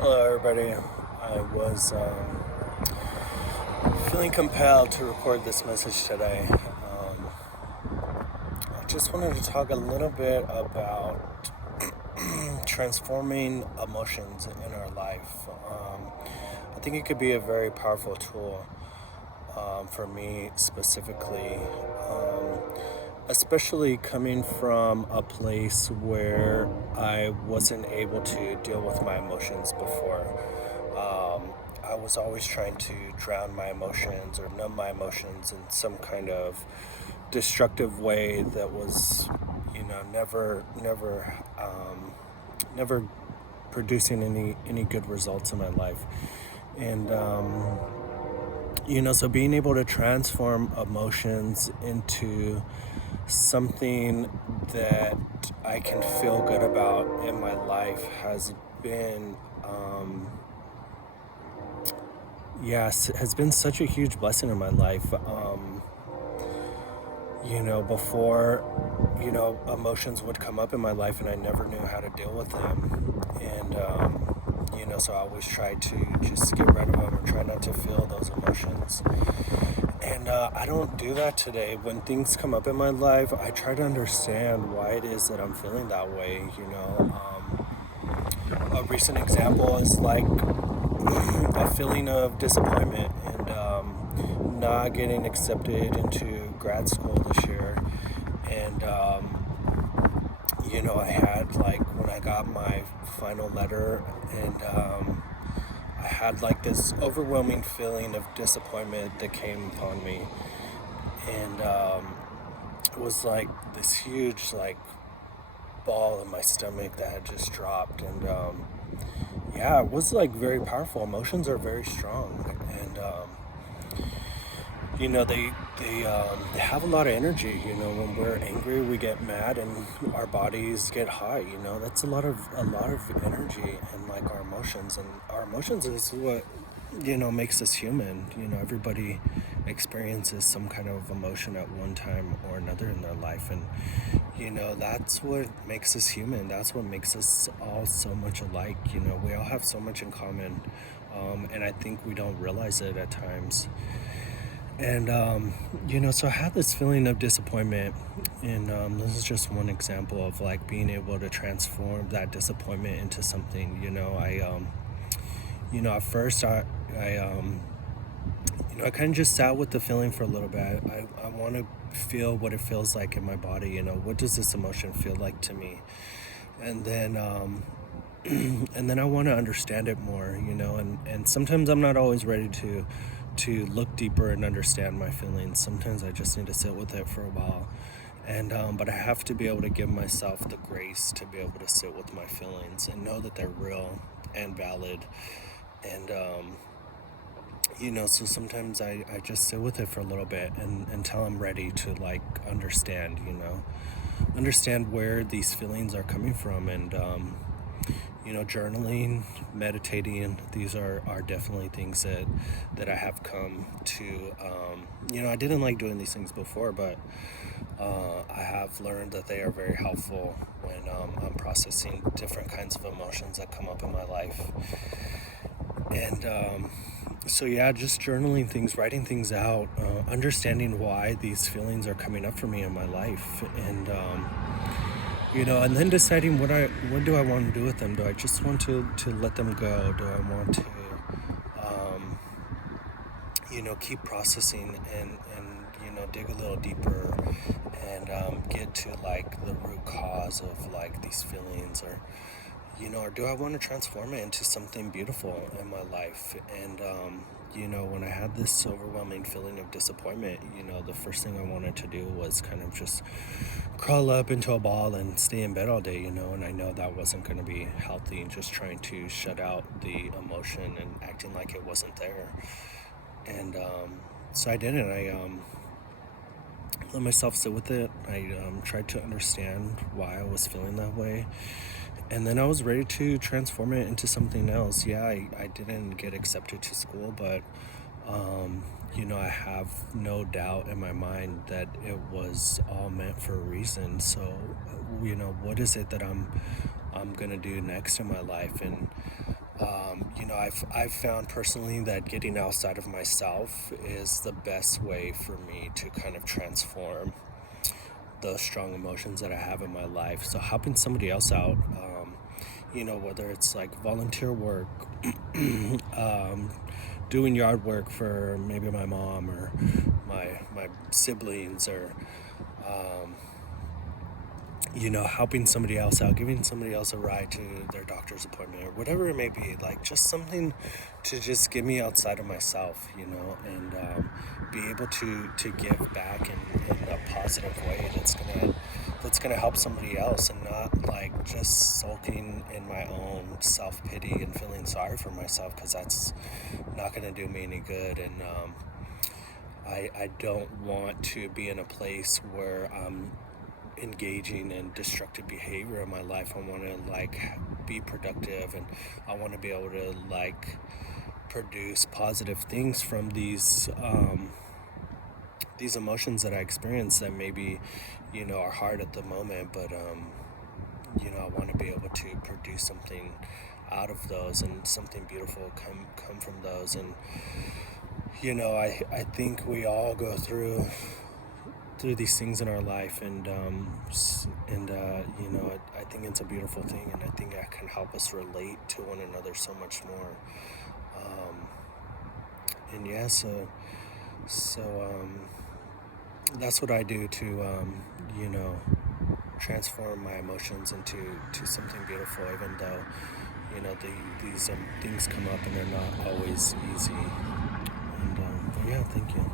Hello, everybody. I was feeling compelled to record this message today. I just wanted to talk a little bit about transforming emotions in our life. I think it could be a very powerful tool for me specifically, especially coming from a place where I wasn't able to deal with my emotions before. I was always trying to drown my emotions or numb my emotions in some kind of destructive way that was, never producing any good results in my life. And so being able to transform emotions into something that I can feel good about in my life has been, yes, has been such a huge blessing in my life. Before, emotions would come up in my life and I never knew how to deal with them. And, so I always try to just get rid of them or try not to feel those emotions. And I don't do that today. When things come up in my life, I try to understand why it is that I'm feeling that way. A recent example is like a feeling of disappointment and not getting accepted into grad school this year. And, I had like when I got my final letter, and I had like this overwhelming feeling of disappointment that came upon me. And it was like this huge, like, ball in my stomach that had just dropped. And yeah, it was like very powerful. Emotions are very strong. And, they have a lot of energy. When we're angry, we get mad and our bodies get high. That's a lot of energy, and like our emotions, and our emotions is what makes us human. Everybody experiences some kind of emotion at one time or another in their life. And that's what makes us human. That's what makes us all so much alike. We all have so much in common. And I think we don't realize it at times. And, so I had this feeling of disappointment. And this is just one example of like being able to transform that disappointment into something. At first I kind of just sat with the feeling for a little bit. I want to feel what it feels like in my body. What does this emotion feel like to me? And then, and then I want to understand it more. And sometimes I'm not always ready to look deeper and understand my feelings. Sometimes I just need to sit with it for a while. And but I have to be able to give myself the grace to be able to sit with my feelings and know that they're real and valid. And so sometimes I just sit with it for a little bit and until I'm ready to like understand where these feelings are coming from. And journaling, meditating, these are definitely things that I have come to. I didn't like doing these things before, but I have learned that they are very helpful when I'm processing different kinds of emotions that come up in my life. And so yeah, just journaling things, writing things out, understanding why these feelings are coming up for me in my life. And and then deciding what do I want to do with them. Do I just want to let them go? Do I want to keep processing and dig a little deeper and get to like the root cause of like these feelings? Or do I want to transform it into something beautiful in my life? And when I had this overwhelming feeling of disappointment, the first thing I wanted to do was kind of just crawl up into a ball and stay in bed all day. And I know that wasn't going to be healthy, and just trying to shut out the emotion and acting like it wasn't there. And so I didn't. I let myself sit with it. I tried to understand why I was feeling that way. And then I was ready to transform it into something else. Yeah, I didn't get accepted to school, but, I have no doubt in my mind that it was all meant for a reason. So, what is it that I'm going to do next in my life? And I've found personally that getting outside of myself is the best way for me to kind of transform those strong emotions that I have in my life. So helping somebody else out, whether it's like volunteer work, um, doing yard work for maybe my mom or my siblings, or um, helping somebody else out, giving somebody else a ride to their doctor's appointment or whatever it may be, like just something to just get me outside of myself, and be able to give back in a positive way that's gonna help somebody else, and not like just sulking in my own self-pity and feeling sorry for myself, because that's not gonna do me any good. And I don't want to be in a place where I'm engaging in destructive behavior in my life. I want to like be productive, and I want to be able to like produce positive things from these emotions that I experience that maybe are hard at the moment, but I want to be able to produce something out of those, and something beautiful come from those. And I think we all go through these things in our life, and I think it's a beautiful thing, and I think that can help us relate to one another so much more. And yeah, so that's what I do to transform my emotions into something beautiful, even though these things come up and they're not always easy. And but yeah, thank you.